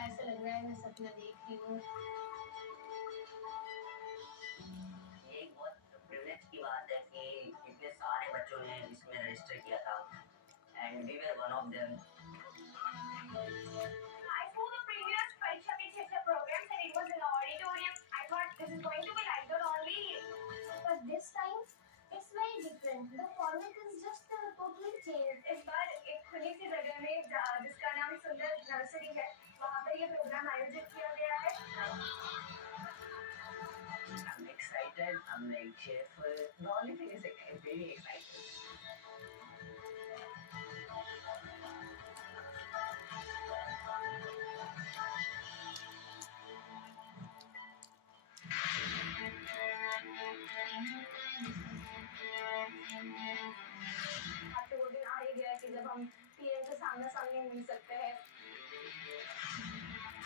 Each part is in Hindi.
ऐसा लग रहा है मैं सपना देख रही हूँ। ये बहुत प्रिविलेज की बात है कि इतने सारे बच्चों ने इसमें रजिस्टर किया था and we were one of them. I saw the previous Pariksha Pe Charcha programs and it was in auditorium. I thought this is going to be like that only. But this time it's very different. The format is just totally changed. इस बार एक खुली सी जगह में जिसका नाम सुंदर नर्सरी है, वहाँ पर ये प्रोग्राम आयोजित किया गया है। I'm excited. I'm like cheerful. The only thing is like I'm very excited. अब तो वो दिन आ ही गया कि जब हम पीएम से सामने सामने मिल सकते हैं।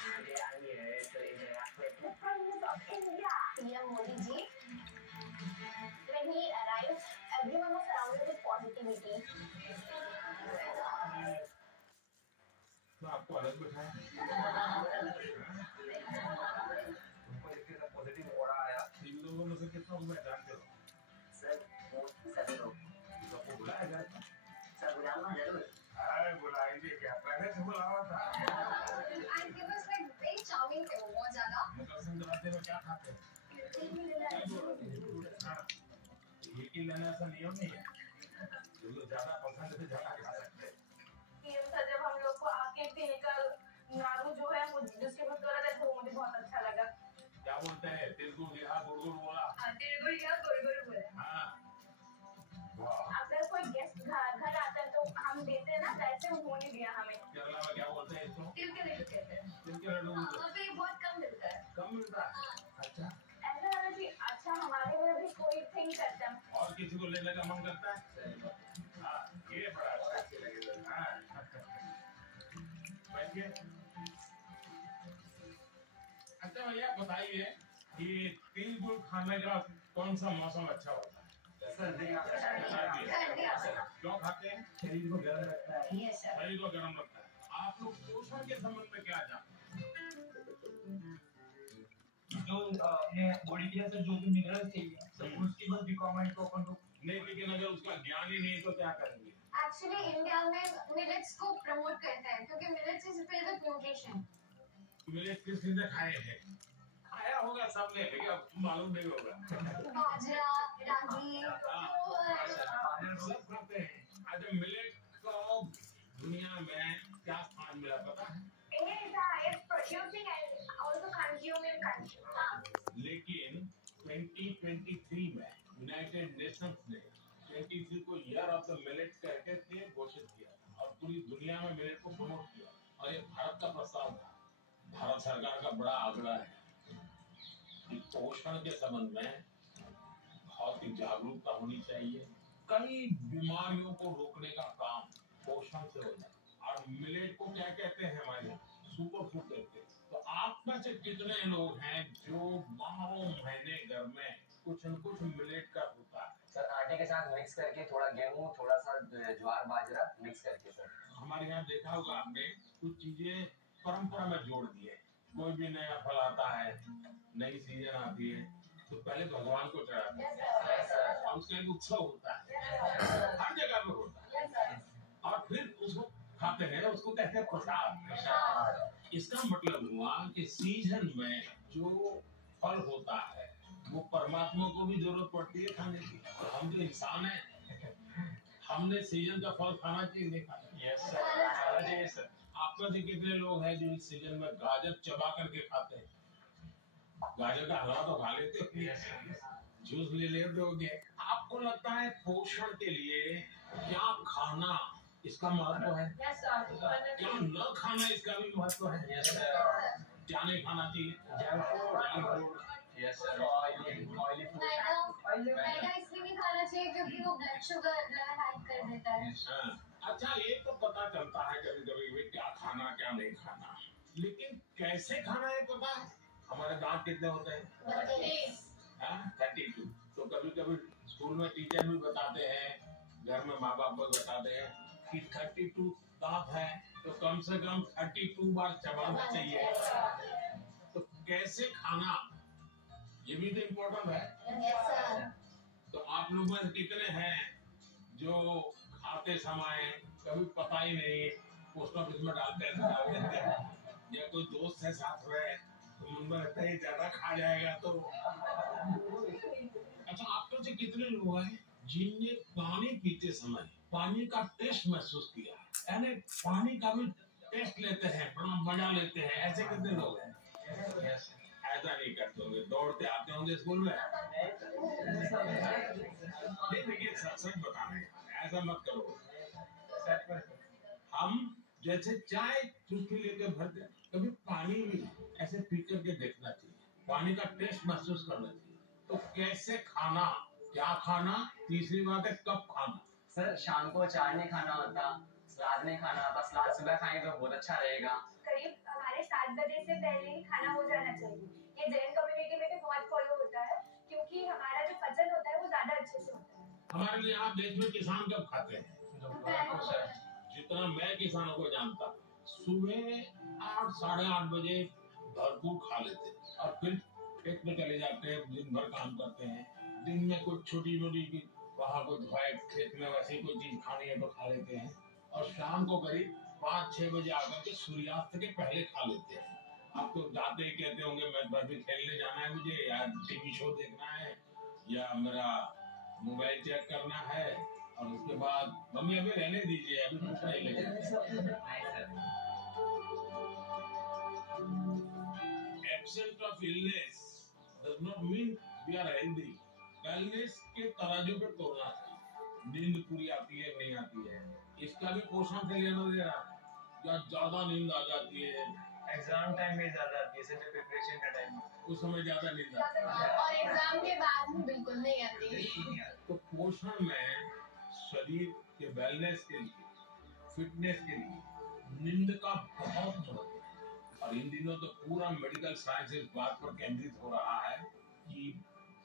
Today I'm here to interact with The Prime Minister of India, PM Modi ji, when he arrived, everyone was surrounded with positivity. तो आपको अलग बिठाया तुमको इसके साथ पॉजिटिव ऑरा आया। इन लोगों में से कितना तुम्हें जानते हो? सर वो सभी लोग सबको बुलाया जाए सर बुलाऊंगा जरूर। अरे बुलाएंगे क्या, पहले से बुलावा था। And he was like very charming थे वो बहुत ज़्यादा। मकर संक्रांति में क्या खाते हैं? एक ही लेना ऐसा नियम नहीं है, जो लोग ज्यादा पसंद है ज्यादा खा सकते हैं। पीएम सर जब हम लोग को आके टिलकल नारू जो है वो जिसके बाद बोला था वो मुझे बहुत अच्छा लगा। क्या बोलते हैं? तिलगुड़ दिया, गुड़गुड़ बोला। तिलगुड़ या गुड़गुड़ बोले। हाँ। वाह। अगर कोई गेस्ट घर आता है तो हम देते हैं ना, वैसे उन्होंने दिया हमें। केरला में क्या बोलते हैं इसको? तिल के लड्डू कहते हैं। तिल के लड्डू बोलते हैं। वहाँ पे बहुत कम मिलता है। कम मिलता है? अच्छा। ऐसा है कि अच्छा हमारे में भी कोई थिंक करता है। और किसी को लेने का मन करता है? हाँ, ये बड़ा अच्छा लगेगा। हाँ। बैठिए। अच्छा भैया बताइए कि तिल गुड़ खाने का कौन सा मौसम अच्छा होता है? क्यों खाते हैं? शरीर को गर्म रखता है। शरीर को गर्म रखता है। आप लोग पोषण के संबंध में क्या जानते हैं? जो अपने बॉडी के अंदर जो भी मिनरल चाहिए तो उसकी बस रिक्वायरमेंट को अपन को नहीं, लेकिन अगर उसका ज्ञान ही नहीं तो क्या करेंगे? Actually इंडिया में मिलेट्स को प्रमोट करते हैं क्योंकि millets is filled with nutrition. Millet किस ने खाए हैं? खाया होगा सबने, लेकिन अब मालूम नहीं होगा। बाजरा, रागी, सब खाते हैं। अच्छा मिलेट को दुनिया में क्या स्थान मिला पता है? It's producing and also consuming country. लेकिन 2023 में यूनाइटेड नेशंस ने 23 को ईयर ऑफ द मिलेट करके घोषित किया और पूरी दुनिया में मिलेट को प्रमोट किया। और ये भारत का प्रस्ताव था। भारत सरकार का बड़ा आग्रह है कि पोषण के संबंध में बहुत ही जागरूकता होनी चाहिए। कई बीमारियों को रोकने का काम पोषण से हो जाए। और मिलेट को क्या कहते हैं हमारे यहाँ? सुपर फूड कहते हैं। तो आप में से कितने लोग हैं जो बारह महीने घर में कुछ न कुछ मिलेट का होता है? सर आटे के साथ मिक्स करके, थोड़ा गेहूं, थोड़ा सा ज्वार बाजरा मिक्स करके। सर हमारे यहाँ देखा होगा आपने, कुछ चीजें परंपरा में जोड़ दिए। कोई भी नया फल आता है, नई सीजन आती है, तो पहले भगवान को चढ़ाते हैं और उसका एक उत्सव होता है, हर जगह पर होता है। और फिर उसको खाते हैं, उसको कहते हैं प्रसाद। इसका मतलब हुआ कि सीजन में जो फल होता है वो परमात्मा को भी जरूरत पड़ती है खाने की। तो हम जो इंसान हैं, हमने सीजन का फल खाना चाहिए, नहीं खाना? Yes sir, sir. आप में से कितने लोग हैं जो इस सीजन में गाजर चबा करके खाते हैं? गाजर का हलवा तो खा लेते हो, जूस ले लेते होगे। आपको लगता है पोषण के लिए क्या खाना इसका महत्व है? क्या न खाना इसका भी महत्व है? क्या नहीं खाना चाहिए? Junk food. Yes sir. Oily food. मैदा इसलिए नहीं खाना चाहिए क्योंकि वो ब्लड शुगर हाई कर देता है। अच्छा ये तो पता चलता है कभी कभी क्या खाना क्या नहीं खाना, लेकिन कैसे खाना है पता है? हमारे दांत कितने होते हैं? 32। तो कभी कभी स्कूल में टीचर भी बताते हैं, घर में माँ बाप भी बताते हैं कि 32 दांत है तो कम से कम 32 बार चबाना चाहिए। तो कैसे खाना, ये भी तो इम्पोर्टेंट है। Yes sir. तो आप लोग में कितने हैं जो खाते समय कभी पता ही नहीं पोस्ट ऑफिस में डालते हैं, या कोई दोस्त है साथ में तो मन में लगता है ज्यादा खा जाएगा तो। अच्छा, आप में से कितने लोग हैं जिनने पानी पीते समय पानी का टेस्ट महसूस किया, यानी पानी का भी टेस्ट लेते हैं, बड़ा मजा लेते हैं, ऐसे कितने लोग हैं? ऐसा नहीं करते होंगे, दौड़ते आते होंगे स्कूल में। नहीं देखिए, सच बता रहे हैं, ऐसा मत करो। हम जैसे चाय चुस्की लेके भरते हैं, कभी पानी भी ऐसे पी करके देखना चाहिए, पानी का टेस्ट महसूस करना चाहिए। तो कैसे खाना, क्या खाना, तीसरी बात है कब खाना। सर शाम को चाय नहीं खाना होता, सलाद नहीं खाना होता, सलाद सुबह खाएंगे तो बहुत अच्छा रहेगा। करीब हमारे 7 बजे से पहले ही खाना हो जाना चाहिए। ये जैन कम्युनिटी में भी बहुत फॉलो होता है, क्योंकि हमारा जो पचन होता है वो ज्यादा अच्छे से होता है। हमारे लिए यहाँ देश में किसान कब खाते हैं? जितना मैं किसानों को जानता, सुबह 8 साढ़े 8 बजे भरपूर खा लेते हैं और फिर खेत में चले जाते हैं, दिन भर काम करते हैं। दिन में कुछ छोटी मोटी वहाँ को खेत में वैसे कोई चीज खानी है तो खा लेते हैं, और शाम को करीब 5-6 बजे आकर के सूर्यास्त के पहले खा लेते हैं। आप तो जाते ही कहते होंगे मैं भी खेलने जाना है मुझे, या टीवी शो देखना है, या मेरा मोबाइल चेक करना है, और उसके बाद मम्मी अभी रहने दीजिए, अभी भूख नहीं लगी। Absence of illness does not mean we are healthy. Wellness के तराजू पे तोड़ना चाहिए, नींद पूरी आती है नहीं आती है, इसका भी पोषण से लेना देना। या ज्यादा नींद आ जाती है, एग्जाम टाइम में ज्यादा आती है, सर प्रिपरेशन का टाइम उस समय ज्यादा नींद आती है, और एग्जाम के बाद में बिल्कुल नहीं आती। तो पोषण में शरीर के वेलनेस के लिए, फिटनेस के लिए नींद का बहुत महत्व है। और इन दिनों तो पूरा मेडिकल साइंस इस बात पर केंद्रित हो रहा है कि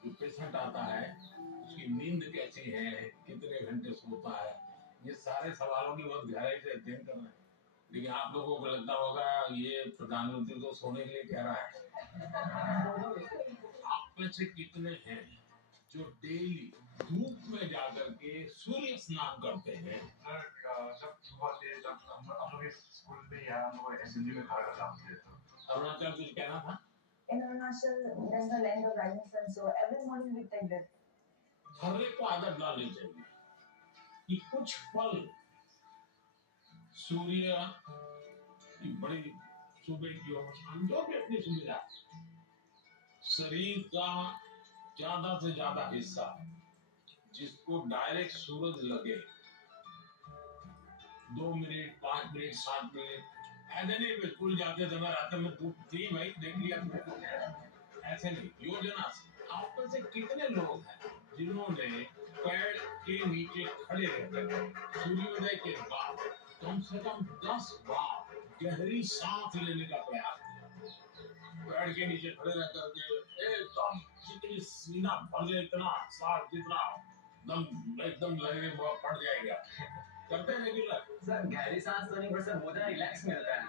जो पेशेंट आता है उसकी नींद कैसी है, कितने घंटे सोता है, ये सारे सवालों की बहुत गहराई से अध्ययन करना है। लेकिन आप लोगों को लगता होगा ये प्रधानमंत्री तो सोने के लिए कह रहा है। आप में से कितने हैं जो डेली धूप में जाकर के सूर्य स्नान करते हैं? जब सुबह से जब हम लोग स्कूल में या हम लोग असेंबली में खड़ा करते हैं तो अरुणाचल कुछ कहना था? In Arunachal, there's the land of rising sun, so every morning we take that. हर एक को आदत डालनी चाहिए कि कुछ पल सूर्य की बड़ी सुबह की और शाम जो भी अपनी सुविधा, शरीर का ज्यादा से ज्यादा हिस्सा जिसको डायरेक्ट सूरज लगे, 2 मिनट 5 मिनट 7 मिनट, ऐसे नहीं बिल्कुल जाते समय रात में धूप थी भाई देख लिया, ऐसे नहीं। योजना से आप में से कितने लोग हैं जिन्होंने पेड़ के नीचे खड़े रहकर सूर्योदय के बाद कम से कम 10 बार गहरी सांस लेने का प्रयास किया? पेड़ के नीचे खड़े रह करके एकदम जितनी सीना भर जाए, इतना सांस जितना दम एकदम लगेगा बहुत फट जाएगा, करते हैं रेगुलर। सर गहरी सांस तो नहीं, पर सर बहुत रिलैक्स मिलता है।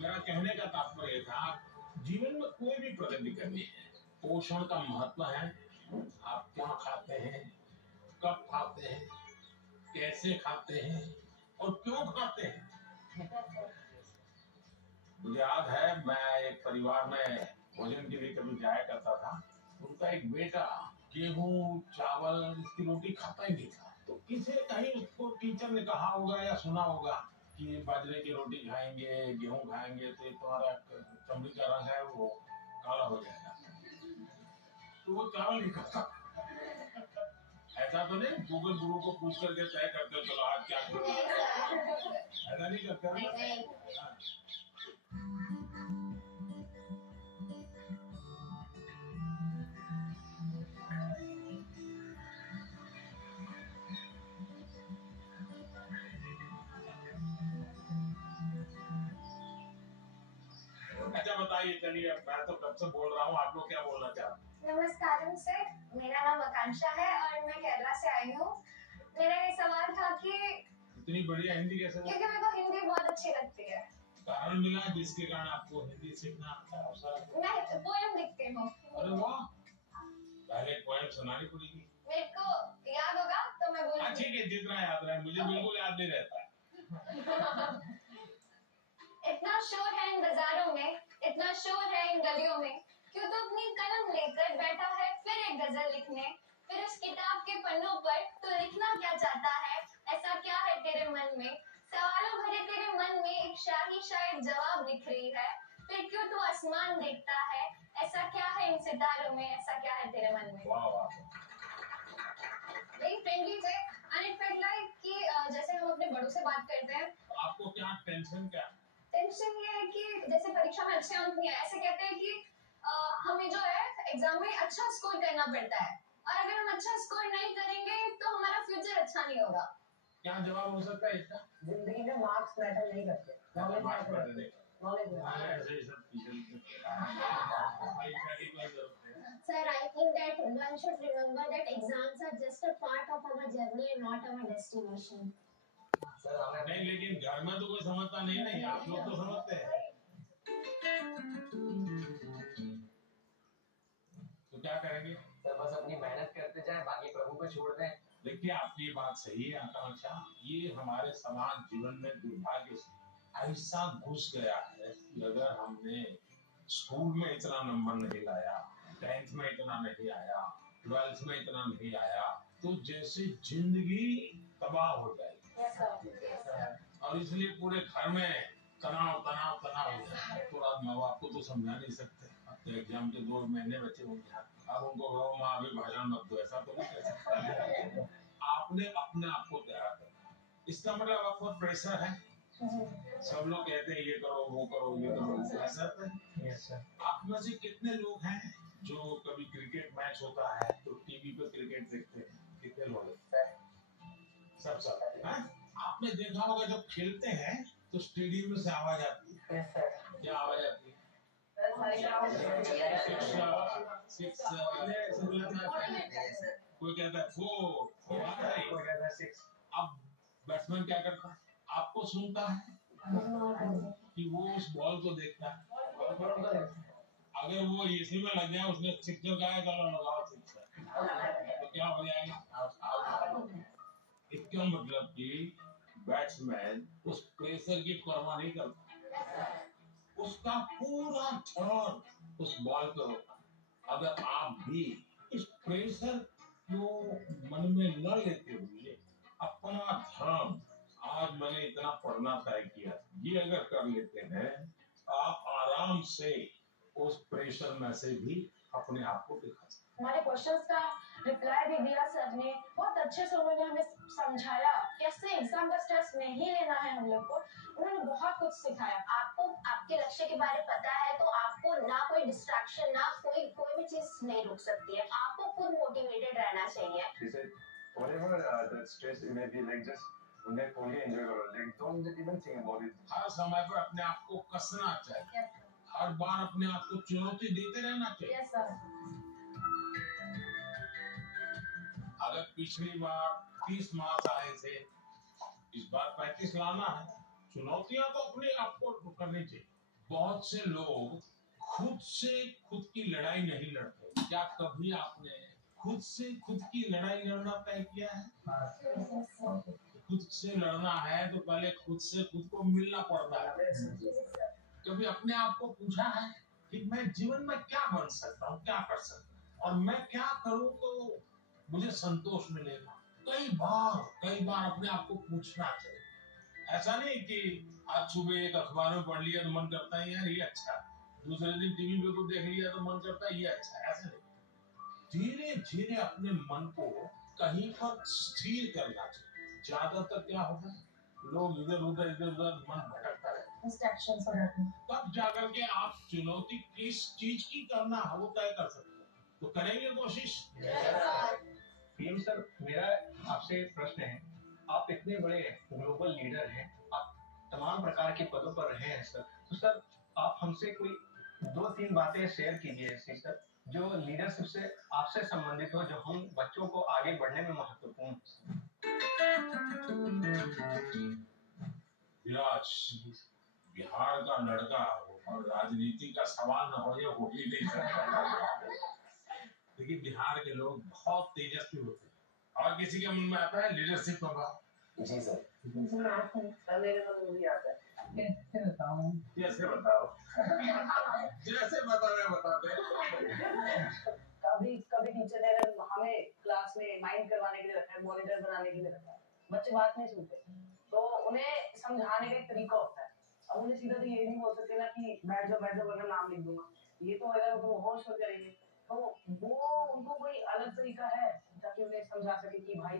मेरा कहने का तात्पर्य था, जीवन में कोई भी प्रगति करनी है, पोषण का महत्व है। आप क्या खाते हैं, कब खाते हैं, कैसे खाते हैं और क्यों खाते हैं। मुझे याद है मैं एक परिवार में भोजन के लिए कभी जाया करता था, उनका एक बेटा गेहूं चावल इसकी रोटी खाता ही नहीं था। तो किसी कहीं उसको टीचर ने कहा होगा या सुना होगा कि बाजरे की रोटी खाएंगे, गेहूं खाएंगे तो तुम्हारा चमड़ी का रंग है वो काला हो जाएगा, तो वो चावल नहीं खाता। ऐसा तो नहीं गूगल गुरु को पूछ करके तय करते चलो आज क्या करो, ऐसा नहीं करते। अच्छा बताइए, चलिए मैं तो कब से बोल रहा हूँ, आप लोग क्या बोलना चाहते हैं? नमस्कार सर, मेरा नाम आकांक्षा है और मैं केरला से आई हूँ। मेरा ये सवाल था कि इतनी बढ़िया हिंदी कैसे बोलते? क्योंकि मेरे को हिंदी बहुत अच्छी लगती है। कारण मिला जिसके कारण आपको हिंदी सीखना का अवसर? मैं पोएम लिखती हूँ। अरे वाह, पहले पोएम सुनानी पड़ेगी। मेरे को याद होगा तो मैं बोलूँगी। ठीक है, जितना याद रहा, मुझे बिल्कुल याद नहीं रहता। इतना शोर है इन बाजारों में, इतना शोर है इन गलियों में, क्यों तो अपनी कलम लेकर बैठा है फिर एक गजल लिखने। फिर उस किताब के पन्नों पर तो लिखना क्या चाहता है, ऐसा क्या है तेरे मन में? सवालों भरे तेरे मन में एक शाही शायद जवाब लिख रही है। फिर क्यों तू आसमान देखता है, ऐसा क्या है इन सितारों में, ऐसा क्या है तेरे मन में? वाह वाह, वेरी फ्रेंडली थे एंड इट फेल्ट लाइक कि जैसे हम अपने बड़ों से बात करते हैं। आपको क्या टेंशन क्या? टेंशन ये है कि जैसे परीक्षा में अच्छे अंक नहीं आए, ऐसे कहते हैं कि हमें जो है एग्जाम में अच्छा स्कोर करना पड़ता है, और अगर हम अच्छा स्कोर नहीं करेंगे तो हमारा फ्यूचर अच्छा नहीं होगा। क्या जवाब हो सकता है इसका? जिंदगी में मार्क्स मैटर नहीं करते, नॉलेज मैटर करते हैं। नॉलेज ऐसे ही सब teacher Sir, I think that one should remember that exams are just a part of our journey and not our destination. Sir हमें नहीं, लेकिन घर में तो कोई समझता नहीं, आप लोग तो समझते हैं। तो क्या करेंगे? सर बस अपनी मेहनत करते जाएं, बाकी प्रभु पे छोड़ दें। देखिए, आपकी बात सही है आकांक्षा। ये हमारे समाज जीवन में दुर्भाग्य से ऐसा घुस गया है कि अगर हमने स्कूल में इतना नंबर नहीं लाया, 10th में इतना नहीं आया, 12th में इतना नहीं आया, तो जैसे जिंदगी तबाह हो जाएगी। और इसलिए पूरे घर में तनाव तनाव तनाव हो जाता है। तो आज माँ बाप को तो समझा नहीं सकते। अब तो एग्जाम के 2 महीने बचे होंगे, अब उनको कहो माँ अभी भाषण मत दो, ऐसा तो नहीं कर सकते। आपने अपने आप को तैयार करना। इसका मतलब आपको प्रेशर है। सब लोग कहते हैं ये करो वो करो ये करो, ऐसा आप में से कितने लोग हैं जो कभी क्रिकेट मैच होता है तो टीवी पे क्रिकेट देखते हैं? कितने लोग? सब हैं? आपने देखा होगा जब खेलते हैं तो स्टेडियम में से आवाज आती है। क्या आवाज आती है? कोई कहता है 4, कोई कहता है 6। अब बैट्समैन क्या करता है? आपको सुनता है कि वो उस बॉल को देखता है। अगर वो इसी में लग गया, उसने सिक्सर गाया, चलो लगाओ सिक्सर, तो क्या हो जाएगा? इसका मतलब कि बैट्समैन उस प्रेशर की परवाह नहीं करता, उसका पूरा ध्यान उस बॉल पर होता। अगर आप भी इस प्रेशर को मन में न लेते हुए अपना ध्यान, आज मैंने इतना पढ़ना तय किया, ये अगर कर लेते हैं, आप आराम से उस प्रेशर में से भी अपने आप को दिखा सकते। हमारे क्वेश्चंस का रिप्लाई भी दिया सर ने, बहुत अच्छे से उन्होंने हमें समझाया कैसे एग्जाम का स्ट्रेस नहीं लेना है हम लोग को। उन्होंने बहुत कुछ सिखाया। आपको आपके लक्ष्य के बारे में पता है तो आपको ना कोई डिस्ट्रैक्शन, ना कोई भी चीज नहीं रोक सकती है। आपको खुद मोटिवेटेड रहना चाहिए। She said, whatever that stress it may be, like just उन्हें fully enjoy करो, like don't even think about it. हर समय पर अपने आप को कसना चाहिए, हर बार अपने आप को चुनौती देते रहना चाहिए। Yes sir. अगर पिछली बार 30 मार्क्स आए थे, इस बार 35 लाना है, चुनौतियां तो अपने आप को करनी चाहिए। बहुत से लोग खुद से खुद की लड़ाई नहीं लड़ते। क्या कभी आपने खुद से खुद की लड़ाई लड़ना तय किया है? खुद से लड़ना है तो पहले खुद से खुद को मिलना पड़ता है। कभी अपने आप को पूछा है कि मैं जीवन में क्या बन सकता हूँ, क्या कर सकता हूँ, और मैं क्या करूँ तो मुझे संतोष मिलेगा? कई बार अपने आप को पूछना चाहिए। ऐसा नहीं कि आज सुबह एक अखबार में पढ़ लिया तो मन करता है यार ये अच्छा, दूसरे दिन टीवी पे कुछ देख लिया तो मन करता है ये अच्छा। ऐसा नहीं, धीरे धीरे अपने मन को कहीं पर स्थिर करना चाहिए। ज्यादातर क्या होता है, लोग इधर उधर मन भटकता है, डिस्ट्रैक्शंस हो जाते हैं। तब जाकर के आप चुनौती किस चीज की करना है वो तय कर सकते हैं। तो करेंगे कोशिश। पीएम सर, मेरा आपसे प्रश्न है, आप इतने बड़े ग्लोबल लीडर हैं, आप तमाम प्रकार के पदों पर रहे हैं सर, तो सर आप हमसे कोई 2-3 बातें शेयर कीजिए ऐसी सर, जो लीडरशिप से आपसे संबंधित हो, जो हम बच्चों को आगे बढ़ने में महत्वपूर्ण। काश बिहार का लड़का हो और राजनीति का सवाल न हो, ये हो ही नहीं सकता। देखिए बिहार के लोग बहुत तेजस्वी होते हैं और किसी के मन में आता है लीडरशिप होगा। जी सर। सर मेरे को तो नहीं आता है। कैसे बताओ जैसे बता रहे बताते कभी कभी टीचर ने हमें क्लास में माइंड करवाने के लिए रखा है, मॉनिटर बनाने के लिए रखा है। बच्चे बात नहीं सुनते तो उन्हें समझाने का एक तरीका होता है। अब उन्हें सीधा तो ये नहीं बोल सकते ना कि बैठ जाओ वरना नाम लिख दूंगा। ये तो अगर वो होश हो करेंगे तो वो उनको कोई अलग तरीका है ताकि उन्हें समझा सके कि भाई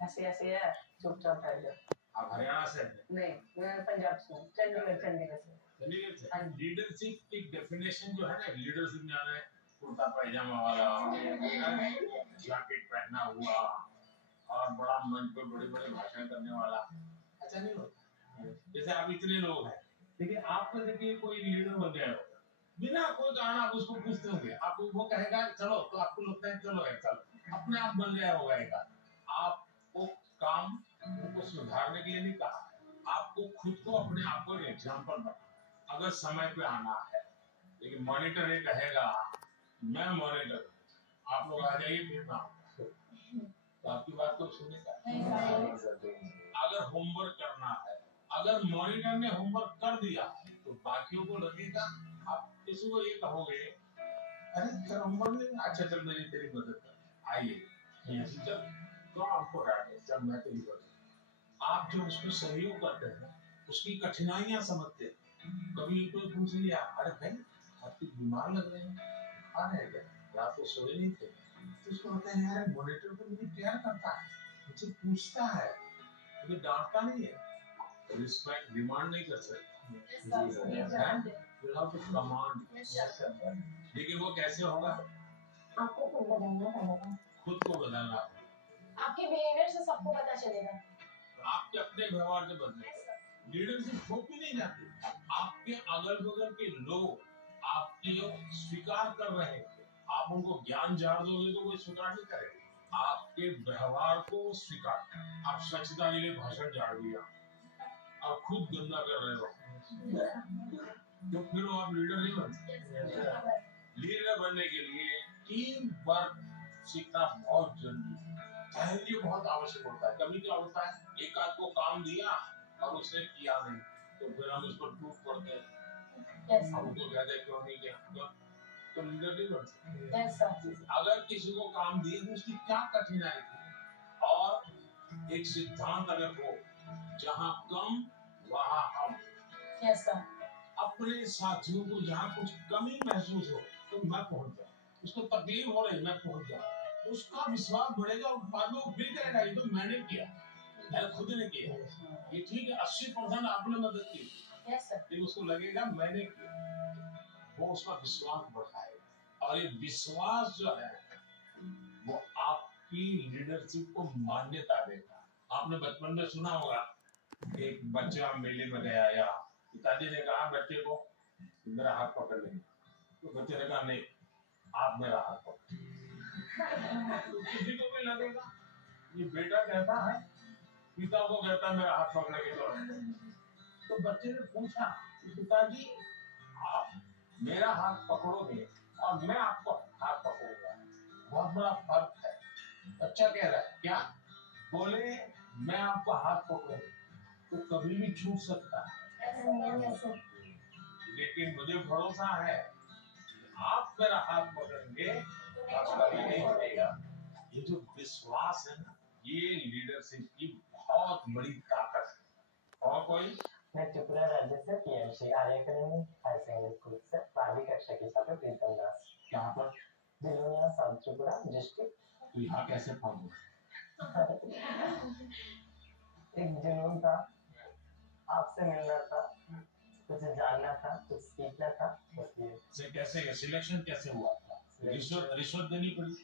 ऐसे ऐसे है, चुपचाप बैठ जाओ। आप हरियाणा से हैं? नहीं, मैं पंजाब से हूँ, चंडीगढ़ से। लीडरशिप की डेफिनेशन जो है ना, लीडरशिप जाना है कुर्ता पैजामा वाला, जैकेट पहना हुआ और बड़ा मंच पे बड़े बड़े भाषण करने वाला, अच्छा नहीं होता। जैसे आप इतने लोग हैं, देखिए आपको देखिए कोई लीडर बन गया हो, बिना कोई कारण आप उसको पूछते होंगे, आपको वो कहेगा चलो, तो आपको लगता है चलो अपने आप बन गया होगा। एक आपको काम को सुधारने के लिए नहीं कहा, आपको खुद को अपने आप को एग्जाम्पल बना। अगर समय पे आना है, लेकिन मॉनिटर ये कहेगा मैं मॉनिटर, आप लोग आ जाइए फिर ना, तो आपकी बात को सुनेगा। अगर होमवर्क करना है, अगर मॉनिटर ने होमवर्क कर दिया तो बाकियों को लगेगा, आप किसी को ये कहोगे अरे सर होमवर्क नहीं, अच्छा चल मेरी तेरी मदद कर, आइए चल तो आपको चल मैं तेरी मदद। आप जो उसको सहयोग करते हैं उसकी कठिनाइयां समझते हैं। कभी कोई पूछ लिया अरे भाई आपकी बीमार लग रहे हैं, आ रहे हैं रात को सोए नहीं थे, तो उसको कहते हैं यार मॉनिटर तो मुझे केयर करता है, मुझे पूछता है, मुझे डांटता नहीं है, रिस्पेक्ट डिमांड नहीं कर सकता, कमांड। लेकिन वो कैसे होगा? आपको खुद बदलना पड़ेगा, खुद को बदलना। आपके बिहेवियर से सबको पता चलेगा, आपके अपने व्यवहार से बदलेगा। लीडरशिप थोप भी नहीं जाती, आपके अगल बगल के लोग आपकी जो स्वीकार कर रहे हैं, आप उनको ज्ञान झाड़ दोगे तो कोई स्वीकार नहीं करेगा। आपके व्यवहार को स्वीकार, आप स्वच्छता के लिए भाषण झाड़ दिया, आप खुद गंदा कर रहे हो, तो फिर आप लीडर नहीं बनते। लीडर बनने के लिए टीम वर्क सीखना बहुत जरूरी है, धैर्य बहुत आवश्यक होता है। कभी क्या होता है, एक आध को काम दिया और उसने किया नहीं, तो फिर हम उस पर टूट पड़ते हैं, हम उसको कहते हैं क्यों नहीं किया, तो लीडर नहीं बन सकते। अगर किसी को काम दिए तो उसकी क्या कठिनाई थी, और एक सिद्धांत अगर हो जहाँ कम वहाँ हम, अपने साथियों को जहाँ कुछ कमी महसूस हो तो मैं पहुंच जाऊँ, उसको तकलीफ हो रही मैं पहुंच जाऊँ, उसका विश्वास बढ़ेगा और बाद में वो फिर कहेगा ये तो मैंने किया, मैं खुद ने किया। ये ठीक है 80% आपने मदद की, लेकिन उसको लगेगा मैंने किया, वो उसका विश्वास बढ़ाएगा। और ये विश्वास जो है वो आपकी लीडरशिप को मान्यता देगा। आपने बचपन में सुना होगा, एक बच्चा मेले में गया या पिताजी ने कहा बच्चे को मेरा हाथ पकड़ लेंगे, तो बच्चे ने कहा नहीं आप मेरा हाथ पकड़। तो किसी को भी लगेगा ये बेटा कहता है पिता को कहता है मेरा हाथ पकड़ के चलो। तो बच्चे ने पूछा पिताजी आप मेरा हाथ पकड़ोगे और मैं आपको हाथ पकड़ूंगा, बहुत बड़ा फर्क है। बच्चा कह रहा है क्या? बोले मैं आपको हाथ पकड़ूंगा तो कभी भी छूट सकता है, लेकिन मुझे भरोसा है आप मेरा हाथ पकड़ेंगे कभी नहीं छूटेगा। ये जो विश्वास है ना, ये लीडरशिप की बहुत बड़ी ताकत है। और कोई? मैं त्रिपुरा राज्य से पीएमसी आर्य अकेडमी हायर सेकेंडरी स्कूल से 12वीं कक्षा की छात्र प्रीतम दास। यहाँ पर बिलोनिया साउथ त्रिपुरा डिस्ट्रिक्ट। तो यहाँ कैसे पहुँचे? एक जुनून था, आपसे मिलना था, कुछ जानना था, कुछ सीखना था, से कैसे सिलेक्शन कैसे हुआ था? रिश्वत देनी पड़ी?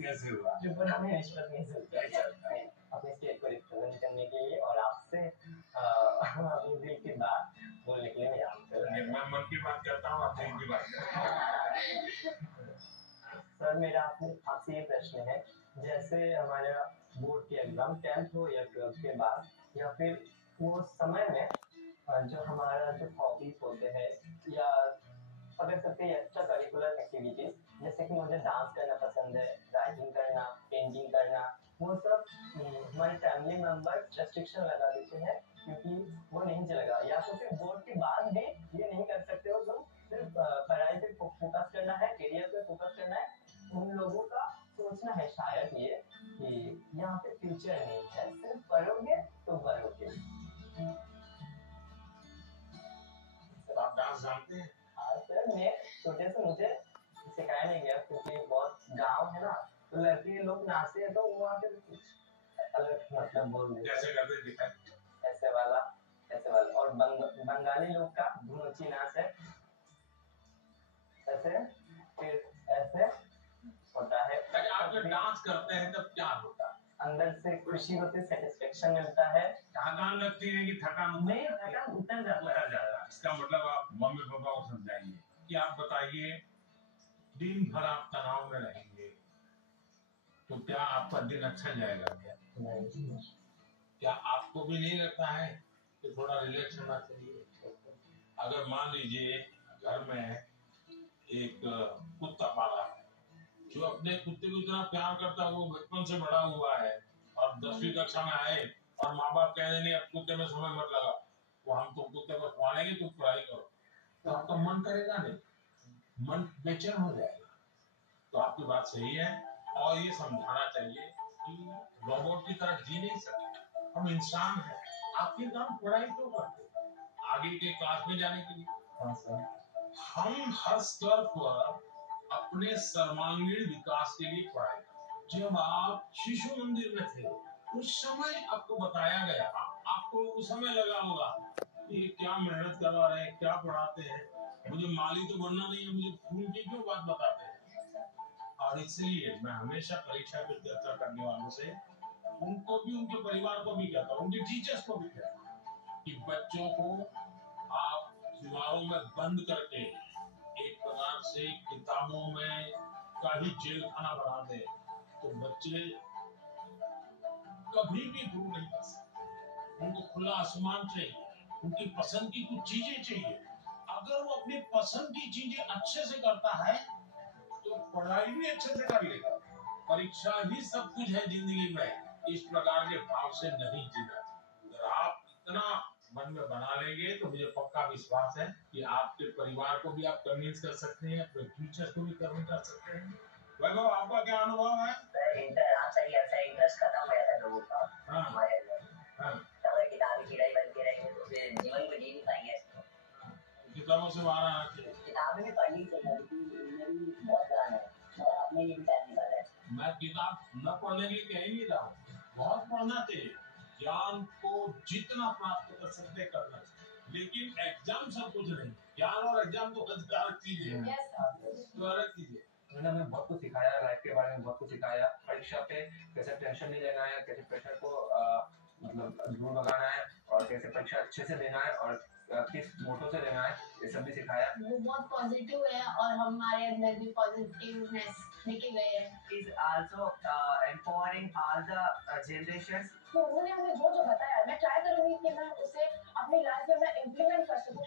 कैसे हुआ? त्रिपुरा में रिश्वत नहीं चलती, अपने स्टेट को रिप्रेजेंट करने के लिए और आपसे अपने दिल की बात बोलने के लिए मैं मन की बात करता हूँ, आप दिल की बात करता हूँ। सर मेरा आपसे ये प्रश्न है, जैसे हमारा बोर्ड के एग्जाम 10th हो या 12th के बाद, या फिर वो समय में जो हमारा जो हॉबीज होते हैं या पकड़ सकते हैं एक्स्ट्रा करिकुलर एक्टिविटीज, जैसे कि मुझे डांस करना पसंद है, राइटिंग करना, पेंटिंग करना, वो सब हमारे फैमिली मेंबर रेस्ट्रिक्शन लगा देते हैं क्योंकि वो नहीं चलेगा, या तो फिर बोर्ड के बाद भी ये नहीं कर सकते हो तुम, सिर्फ पढ़ाई पे फोकस करना है, करियर पे फोकस करना है। उन लोगों का सोचना है शायद ये कि यहाँ पे फ्यूचर नहीं है, सिर्फ पढ़ोगे तो बढ़ोगे। आप डांस जानते हैं? हाँ सर, मैं छोटे से मुझे सिखाया नहीं गया क्योंकि बहुत गांव है ना, तो लड़के लोग नाचते हैं तो वहाँ पे कुछ अलग मतलब बोल देते कैसे करते दिखाए? ऐसे वाला और बंगाली लोग का धुनुची नाच है, ऐसे फिर ऐसे होता है। आप जब डांस करते हैं तब क्या होता है? अंदर से खुशी होती है, सेटिस्फेक्शन मिलता है। थकान लगती है कि थकान नहीं, थकान उतर जाता है। इसका मतलब आप मम्मी पापा को समझाइए कि आप बताइए दिन भर आप तनाव में रहेंगे तो क्या आपका दिन अच्छा जाएगा क्या? नहीं। क्या आपको भी नहीं लगता है कि थोड़ा रिलैक्स होना चाहिए? अगर मान लीजिए घर में एक कुत्ता पाला है जो अपने कुत्ते को इतना प्यार करता है, वो बचपन से बड़ा हुआ है और 10वीं कक्षा में आए और माँ बाप कह रहे नहीं अब कुत्ते में समय मत लगा, वो हम तो कुत्ते को खवाएंगे, तुम पढ़ाई करो, तो आपका मन करेगा नहीं, मन बेचैन हो जाएगा। तो आपकी बात सही है और ये समझाना चाहिए कि रोबोट की तरह जी नहीं सकते, हम इंसान हैं, आखिर हम पढ़ाई क्यों करते आगे के क्लास में जाने के लिए? हम हर स्तर पर अपने सर्वांगीण विकास के लिए पढ़ाई करते। जब आप शिशु मंदिर में थे उस समय आपको बताया गया, आपको उस समय लगा होगा कि क्या मेहनत करवा रहे हैं, क्या पढ़ाते हैं, मुझे माली तो बनना नहीं है, मुझे फूल की क्यों बात बताते हैं। और इसलिए मैं हमेशा परीक्षा पर चर्चा करने वालों से उनको भी, उनके परिवार को भी कहता हूँ, उनके टीचर्स को भी कहता हूँ कि बच्चों को आप दीवारों में बंद करके एक प्रकार से किताबों में का ही जेल खाना बना दे तो बच्चे कभी भी ग्रो नहीं कर सकते। उनको खुला आसमान चाहिए, उनकी पसंद की कुछ चीजें चाहिए। अगर वो अपनी पसंद की चीजें अच्छे से करता है तो पढ़ाई भी अच्छे से कर लेगा। परीक्षा ही सब कुछ है जिंदगी में, इस प्रकार के भाव से नहीं जीना। अगर आप इतना मन में बना लेंगे तो मुझे पक्का विश्वास है कि आपके परिवार को भी आप कन्विंस कर सकते हैं, अपने टीचर्स को भी कन्विंस कर सकते हैं। वैभव, आपका क्या अनुभव है? इंटरेस्ट खत्म हो जाता है लोगों का हमारे अंदर। अगर किताबी कीड़ाई बनती रहेंगे तो फिर जीवन को जी नहीं पाएंगे। किताबों से बाहर आना चाहिए, किताबें भी पढ़नी चाहिए, मेरी बहुत ज्ञान है और अपने लिए भी टाइम निकाला है। मैं किताब न पढ़ने के लिए कह ही नहीं रहा हूँ, बहुत पढ़ना चाहिए, ज्ञान को जितना प्राप्त कर सकते करना चाहिए, लेकिन एग्जाम सब कुछ नहीं, ज्ञान और एग्जाम तो अलग चीज है, तो अलग चीज है। उन्होंने हमें बहुत कुछ सिखाया, लाइफ के बारे में बहुत कुछ सिखाया, परीक्षा पे कैसे टेंशन नहीं लेना है, कैसे प्रेशर को मतलब दूर भगाना है और कैसे परीक्षा अच्छे से देना है और किस मोटो से देना है, ये सब भी सिखाया। वो बहुत पॉजिटिव है और हमारे अंदर भी पॉजिटिवनेस लेके गए हैं। Is also empowering all the generations. तो उन्होंने हमें जो जो बताया मैं ट्राई करूंगी कि मैं उसे अपनी लाइफ में मैं इम्प्लीमेंट कर सकूं।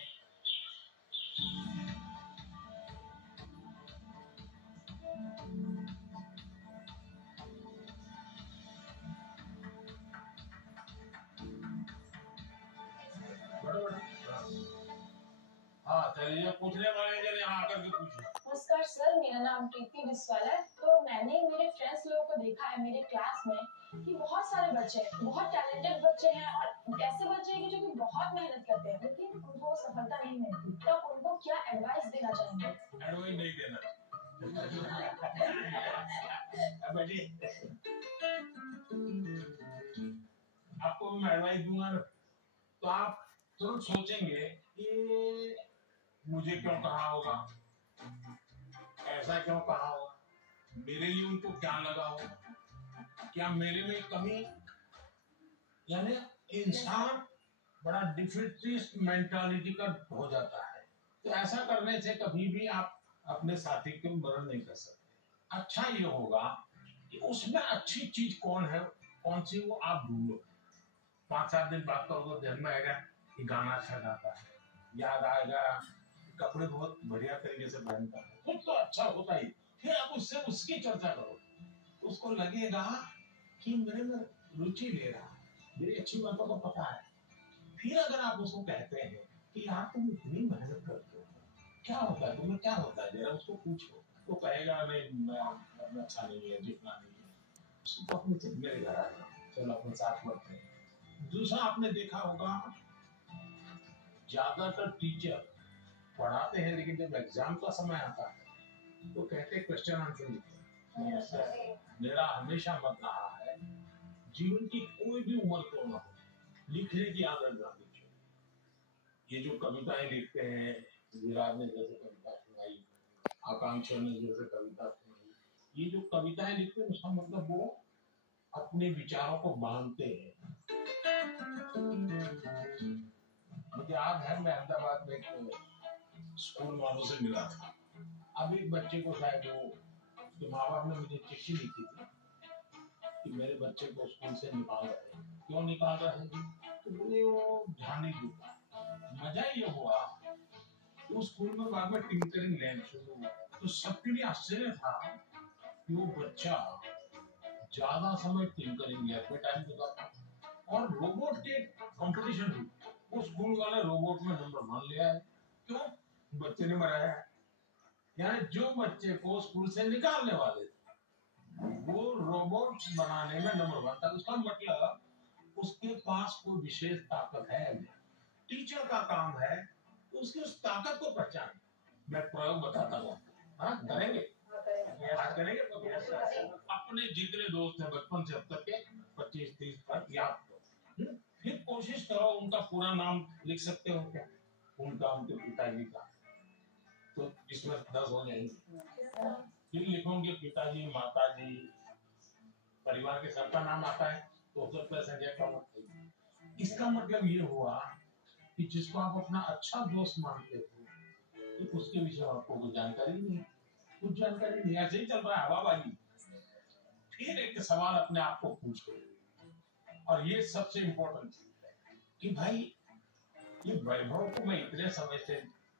हाँ चलिए, पूछने वाले जन यहाँ आकर के पूछिए। नमस्कार सर, मेरा नाम प्रीति बिस्वाल है। तो मैंने मेरे फ्रेंड्स लोगों को देखा है मेरे क्लास में कि बहुत सारे बच्चे, बहुत टैलेंटेड बच्चे हैं और ऐसे बच्चे हैं जो कि बहुत मेहनत करते हैं लेकिन उनको सफलता नहीं मिलती। तो आप उनको क्या एडवाइस देना चाहेंगे? एडवाइस नहीं देना। आपको मैं एडवाइस दूंगा ना तो आप तुरंत सोचेंगे कि मुझे क्यों कहा होगा, ऐसा क्यों कहा होगा, मेरे लिए उनको क्या लगा होगा, क्या मेरे में कमी। यानी इंसान बड़ा डिफिटिस्ट मेंटालिटी का हो जाता है। तो ऐसा करने से कभी भी आप अपने साथी को मदद नहीं कर सकते। अच्छा ये होगा कि उसमें अच्छी चीज कौन है कौन सी वो आप ढूंढो। 5-7 दिन बात करोगे, ध्यान में आएगा कि गाना अच्छा गाता है, याद आएगा कपड़े बहुत बढ़िया तरीके से पहनता है, खुद तो अच्छा होता ही। फिर आप उससे उसकी चर्चा करो, उसको लगेगा कि मेरे में रुचि ले रहा है, मेरी अच्छी बातों को पता है। फिर अगर आप उसको कहते हैं कि यार तुम इतनी मेहनत करते हो, क्या होता है तुम्हें, क्या होता है, जरा उसको पूछो। तो कहेगा नहीं मैं अच्छा नहीं है, जितना नहीं है, उसको अपने से मेरे घर आ जाओ, चलो अपने साथ बढ़ते हैं। दूसरा आपने देखा होगा, ज्यादातर टीचर पढ़ाते हैं लेकिन जब एग्जाम का समय आता है तो कहते हैं क्वेश्चन आंसर लिखो। मेरा हमेशा मत रहा है, जीवन की कोई भी उम्र क्यों ना हो, लिखने की आदत डालनी चाहिए। ये जो कविताएं लिखते हैं, विराट ने जैसे कविता सुनाई, आकांक्षा ने जैसे कविता सुनाई, ये जो कविताएं लिखते हैं उसका मतलब वो अपने विचारों को बांधते हैं। मुझे याद है, मैं अहमदाबाद में एक स्कूल वालों से मिला था। अब एक बच्चे को शायद वो, उसके माँ बाप ने मुझे चिट्ठी लिखी थी कि मेरे बच्चे को स्कूल से निकाल रहे हैं। क्यों निकाल रहे हैं? तो बोले वो ध्यान नहीं देता। मजा ये हुआ कि उस स्कूल में बाद में टिंकरिंग लैब शुरू हुआ, तो सबके लिए आश्चर्य था कि वो बच्चा ज्यादा समय टिंकरिंग लैब में टाइम बिताता। और रोबोट के कंपटीशन हुई, वो स्कूल वाले रोबोट में नंबर 1 ले आए। क्यों? बच्चे ने बनाया है। यानी जो बच्चे को स्कूल से निकालने वाले थे वो रोबोट बनाने में नंबर 1 था। उसका मतलब उसके पास कोई विशेष ताकत है। टीचर का काम है उसकी उस ताकत को पहचाने। मैं प्रयोग बताता हूँ, हाँ करेंगे, आज करेंगे। अपने जितने दोस्त हैं बचपन से अब तक के 25-30 तक याद करो, फिर कोशिश करो उनका पूरा नाम लिख सकते हो क्या, उनका, उनके पिताजी का, तो इसमें 10 हो जाएंगे। फिर लिखो उनके पिताजी, माताजी, परिवार के सबका नाम आता है तो सबका संख्या कम होती है। इसका मतलब ये हुआ कि जिसको आप अपना अच्छा दोस्त मानते हो तो उसके विषय में आपको कुछ जानकारी नहीं, कुछ जानकारी नहीं, ऐसे ही चल रहा है हवाबाजी। फिर एक सवाल अपने आप को पूछो, और ये सबसे इम्पोर्टेंट चीज है कि भाई ये वैभव को मैं इतने समय से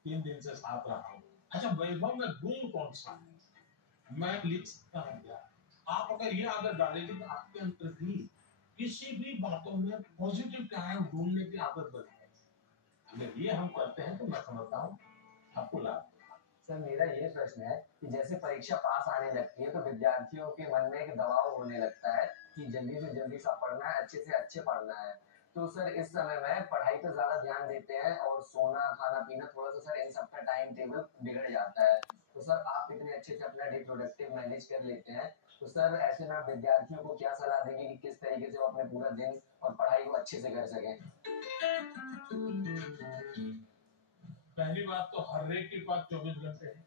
3 दिन से साथ रहा हूँ, अच्छा वैभव में गुण कौन सा है, मैं लिख सकता हूँ क्या? आप अगर ये आदत डालेंगे तो आपके अंदर भी किसी भी बातों में पॉजिटिव क्या है ढूंढने की आदत बनेगी। अगर ये हम करते हैं तो मैं समझता हूँ आपको लाभ। सर मेरा ये प्रश्न है कि जैसे परीक्षा पास आने लगती है तो विद्यार्थियों के मन में एक दबाव होने लगता है कि जल्दी से जल्दी सब पढ़ना है, अच्छे से अच्छे पढ़ना है। तो सर इस समय में पढ़ाई पर ज्यादा ध्यान देते हैं और सोना, खाना पीना, थोड़ा सा सर इन सब का टाइम टेबल बिगड़ जाता है। तो सर आप इतने अच्छे से अपना डे प्रोडक्टिव मैनेज कर लेते हैं, तो सर ऐसे में आप विद्यार्थियों को क्या सलाह देंगे कि किस तरीके से वो अपने पूरा दिन और पढ़ाई को अच्छे से कर सकें? पहली बात तो हर एक के पास 24 घंटे हैं,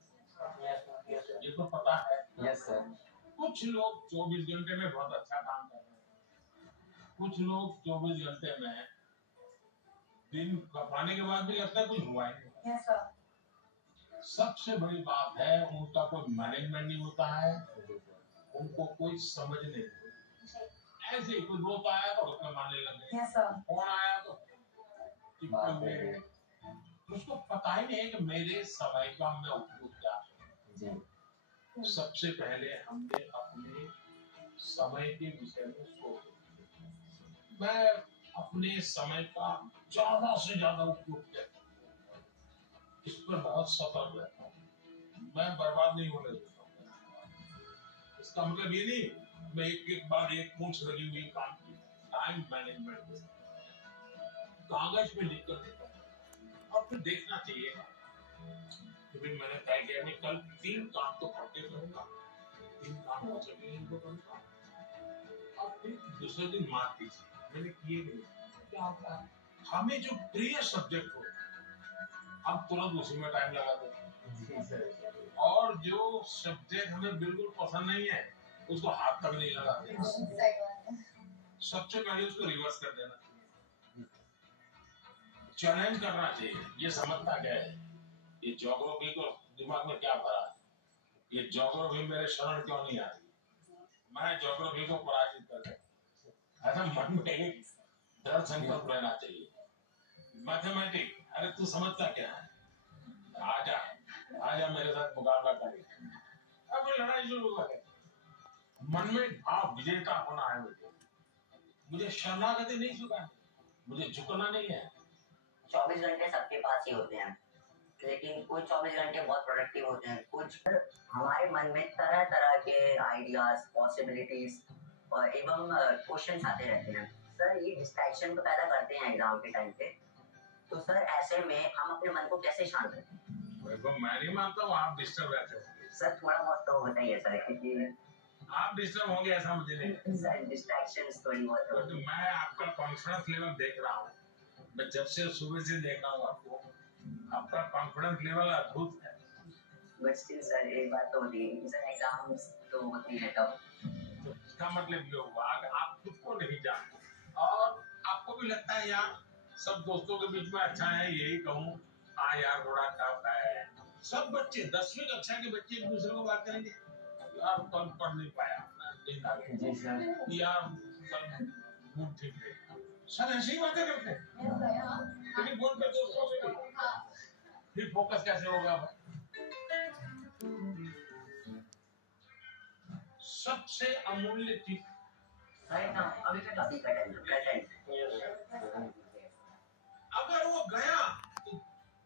ये तो पता है। Yes sir. कुछ लोग 24 घंटे में बहुत अच्छा काम कर रहे हैं, कुछ लोग 24 घंटे में दिन पाने के बाद भी लगता है कुछ हुआ ही नहीं। Yes sir. सबसे बड़ी बात है उनका कोई मैनेजमेंट नहीं होता है, उनको कोई समझ नहीं होती। ऐसे ही कोई दोस्त आया तो उसमें मानने लगे, यस सर। कौन आया तो उसको पता ही नहीं है कि मेरे समय का मैं उपयोग क्या है। सबसे पहले हमने अपने समय के विषय में सोचा। मैं अपने समय का ज्यादा से ज्यादा उपयोग करता हूँ, इस पर बहुत सतर्क रहता हूँ, मैं बर्बाद नहीं होने देता हूँ। इसका मतलब ये नहीं मैं एक बार एक पूंछ लगी हुई काम की, टाइम मैनेजमेंट कागज पे लिख कर देता हूँ और फिर देखना चाहिए कि भाई मैंने तय किया नहीं, कल 3 काम तो करके करूंगा, 3 काम हो सके इनको करूंगा, और फिर दूसरे दिन मार्क कीजिए मैंने किए नहीं। क्या होता है हमें जो प्रिय सब्जेक्ट हो हम तुरंत उसी में टाइम लगा देते हैं, और जो सब्जेक्ट हमें बिल्कुल पसंद नहीं है उसको हाथ तक नहीं लगाते। सबसे पहले उसको रिवर्स कर देना, चैलेंज करना चाहिए। ये समझता क्या है, ये ज्योग्राफी को दिमाग में क्या भरा है, ये ज्योग्राफी मेरे शरण क्यों नहीं आ रही, मैं ज्योग्राफी को पराजित कर ऐसा मन में एक दृढ़ संकल्प रहना चाहिए। मैथमेटिक्स, अरे तू समझता क्या है? आजा आजा मेरे साथ मुकाबला करें। अब लड़ाई शुरू करें। मन में भाव विजेता होना है मुझे शरणागति नहीं झुकानी, मुझे झुकना नहीं है। 24 घंटे सबके पास ही होते हैं, लेकिन कुछ 24 घंटे बहुत प्रोडक्टिव होते हैं। कुछ हमारे मन में तरह तरह के आइडियाज, पॉसिबिलिटीज और एवं क्वेश्चंस आते रहते हैं। सर ये डिस्ट्रैक्शन तो पैदा करते हैं एग्जाम के टाइम पे, तो सर ऐसे में हम अपने मन को कैसे शांत रखें? मैं नहीं मानता हूँ आप डिस्टर्ब रहते हो। सर थोड़ा बहुत तो होता ही है सर, क्योंकि आप डिस्टर्ब होंगे ऐसा मुझे नहीं। सर डिस्ट्रैक्शंस थोड़ी बहुत होती तो मैं आपका कॉन्फिडेंस लेवल देख रहा हूँ, मैं जब से सुबह से देख रहा हूँ आपको, आपका कॉन्फिडेंस लेवल अद्भुत है। बट स्टिल सर एक बात तो होती है सर, एग्जाम्स तो होती है तब। तो इसका मतलब ये हुआ कि आप खुद को नहीं जानते और आपको भी लगता है यार सब दोस्तों के बीच में अच्छा है, यही कहूँ हाँ यार बड़ा टफ है। सब बच्चे 10वीं कक्षा के बच्चे एक दूसरे को बात करेंगे, यार कल पढ़ नहीं पाया जी सर, यार कल मूड ठीक है, सर ऐसी ही बातें करते हैं। लेकिन फोन पे दोस्तों से भी फिर फोकस कैसे होगा? सबसे अमूल्य चीज राइट नाउ अभी का टॉपिक है प्रेजेंट। अगर वो गया तो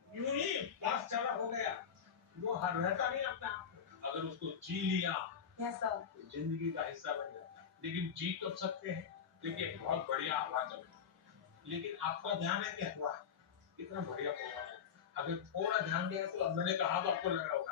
यूं ही पास चला हो गया, वो रहता नहीं अपना। अगर उसको जी लिया तो जिंदगी का हिस्सा बन जाता है। लेकिन जी कब सकते हैं? देखिए बहुत बढ़िया आवाज है, लेकिन आपका ध्यान है क्या हुआ? कितना बढ़िया प्रोग्राम है। अगर थोड़ा ध्यान दिया तो अब मैंने कहा तो आपको लग रहा होगा